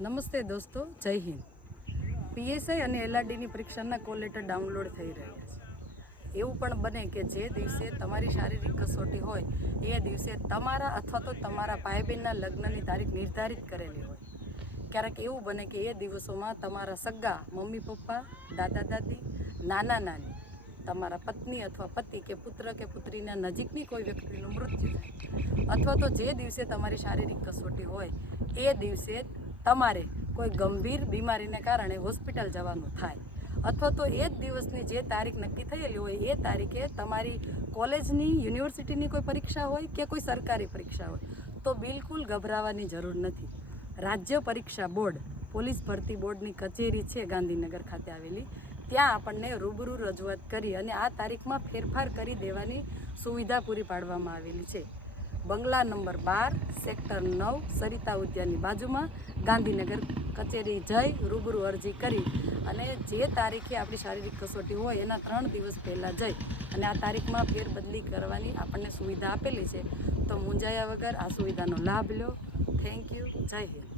નમસ્તે દોસ્તો, જય હિન્દ. પીએસઆઈ અને એલઆરડીની પરીક્ષાના કોલ લેટર ડાઉનલોડ થઈ રહ્યા છે. એવું પણ બને કે જે દિવસે તમારી શારીરિક કસોટી હોય એ દિવસે તમારા અથવા તો તમારા ભાઈ બહેનના લગ્નની તારીખ નિર્ધારિત કરેલી હોય. ક્યારેક એવું બને કે એ દિવસોમાં તમારા સગા મમ્મી પપ્પા, દાદા દાદી, નાના નાની, તમારા પત્ની અથવા પતિ કે પુત્ર કે પુત્રીના નજીકની કોઈ વ્યક્તિનું મૃત્યુ થાય, અથવા તો જે દિવસે તમારી શારીરિક કસોટી હોય એ દિવસે તમારે કોઈ ગંભીર બીમારીને કારણે હોસ્પિટલ જવાનું થાય, અથવા તો એ જ દિવસની જે તારીખ નક્કી થયેલી હોય એ તારીખે તમારી કોલેજની યુનિવર્સિટીની કોઈ પરીક્ષા હોય કે કોઈ સરકારી પરીક્ષા હોય, તો બિલકુલ ગભરાવાની જરૂર નથી. રાજ્ય પરીક્ષા બોર્ડ, પોલીસ ભરતી બોર્ડની કચેરી છે ગાંધીનગર ખાતે આવેલી, ત્યાં આપણને રૂબરૂ રજૂઆત કરી અને આ તારીખમાં ફેરફાર કરી દેવાની સુવિધા પૂરી પાડવામાં આવેલી છે. બંગલા નંબર 12, સેક્ટર 9, સરિતા ઉદ્યાનની બાજુમાં ગાંધીનગર કચેરી જઈ રૂબરૂ અરજી કરી અને જે તારીખે આપણી શારીરિક કસોટી હોય એના 3 દિવસ પહેલાં જઈ અને આ તારીખમાં ફેરબદલી કરવાની આપણને સુવિધા આપેલી છે. તો મૂંઝાયા વગર આ સુવિધાનો લાભ લો. Thank you. જય હિન્દ.